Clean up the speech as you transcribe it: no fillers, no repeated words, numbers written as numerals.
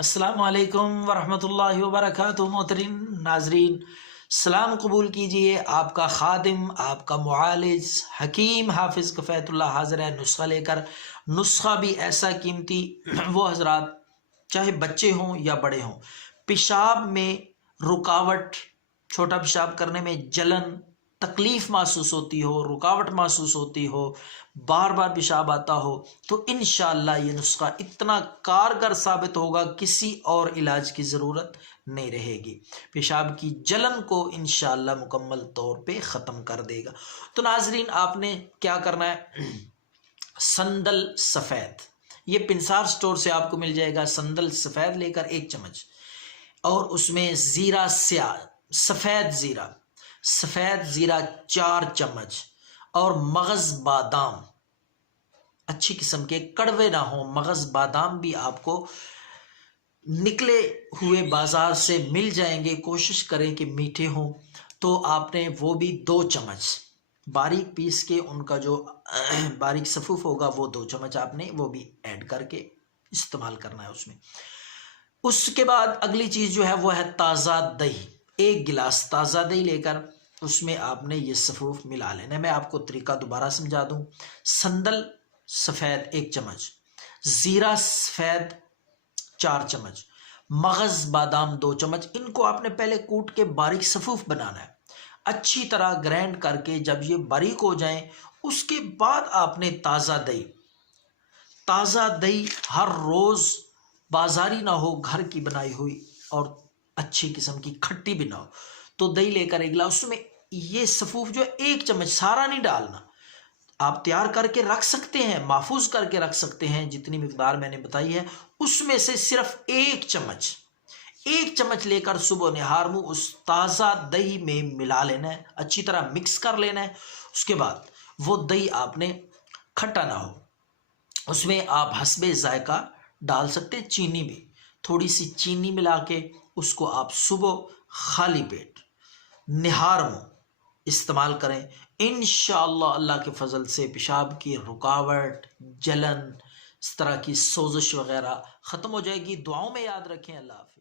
السلام علیکم ورحمۃ اللہ وبرکاتہ۔ محترم ناظرین، سلام قبول کیجئے۔ آپ کا خادم، آپ کا معالج حکیم حافظ کفایت اللہ حاضر ہے نسخہ لے کر۔ نسخہ بھی ایسا قیمتی، وہ حضرات چاہے بچے ہوں یا بڑے ہوں، پیشاب میں رکاوٹ، چھوٹا پیشاب کرنے میں جلن، تکلیف محسوس ہوتی ہو، رکاوٹ محسوس ہوتی ہو، بار بار پیشاب آتا ہو، تو انشاءاللہ یہ نسخہ اتنا کارگر ثابت ہوگا، کسی اور علاج کی ضرورت نہیں رہے گی۔ پیشاب کی جلن کو انشاءاللہ مکمل طور پہ ختم کر دے گا۔ تو ناظرین، آپ نے کیا کرنا ہے؟ سندل سفید، یہ پنسار سٹور سے آپ کو مل جائے گا۔ سندل سفید لے کر 1 چمچ، اور اس میں زیرہ سیاہ، سفید زیرہ 4 چمچ، اور مغز بادام، اچھی قسم کے کڑوے نہ ہوں، مغز بادام بھی آپ کو نکلے ہوئے بازار سے مل جائیں گے، کوشش کریں کہ میٹھے ہوں۔ تو آپ نے وہ بھی 2 چمچ باریک پیس کے، ان کا جو باریک صفوف ہوگا وہ 2 چمچ آپ نے وہ بھی ایڈ کر کے استعمال کرنا ہے اس میں۔ اس کے بعد اگلی چیز جو ہے وہ ہے تازہ دہی۔ 1 گلاس تازہ دہی لے کر اس میں آپ نے یہ صفوف ملا لینا ہے۔ میں آپ کو طریقہ دوبارہ سمجھا دوں۔ سندل سفید 1 چمچ، زیرہ سفید 4 چمچ، مغز بادام 2 چمچ، ان کو آپ نے پہلے کوٹ کے باریک صفوف بنانا ہے، اچھی طرح گرینڈ کر کے جب یہ باریک ہو جائیں، اس کے بعد آپ نے تازہ دہی ہر روز بازاری نہ ہو، گھر کی بنائی ہوئی اور اچھی قسم کی کھٹی بھی نہ ہو، تو دہی لے کر 1 گلاس، اس میں یہ صفوف جو 1 چمچ، سارا نہیں ڈالنا، آپ تیار کر کے رکھ سکتے ہیں، محفوظ کر کے رکھ سکتے ہیں، جتنی مقدار میں نے بتائی ہے اس میں سے صرف 1 چمچ لے کر صبح نہار منہ اس تازہ دہی میں ملا لینا ہے، اچھی طرح مکس کر لینا ہے۔ اس کے بعد وہ دہی آپ نے کھٹا نہ ہو، اس میں آپ حسب ذائقہ ڈال سکتے ہیں، چینی بھی، تھوڑی سی چینی ملا کے اس کو آپ صبح خالی پیٹ نہار منہ استعمال کریں۔ انشاءاللہ اللہ کے فضل سے پیشاب کی رکاوٹ، جلن، اس طرح کی سوزش وغیرہ ختم ہو جائے گی۔ دعاؤں میں یاد رکھیں۔ اللہ حافظ۔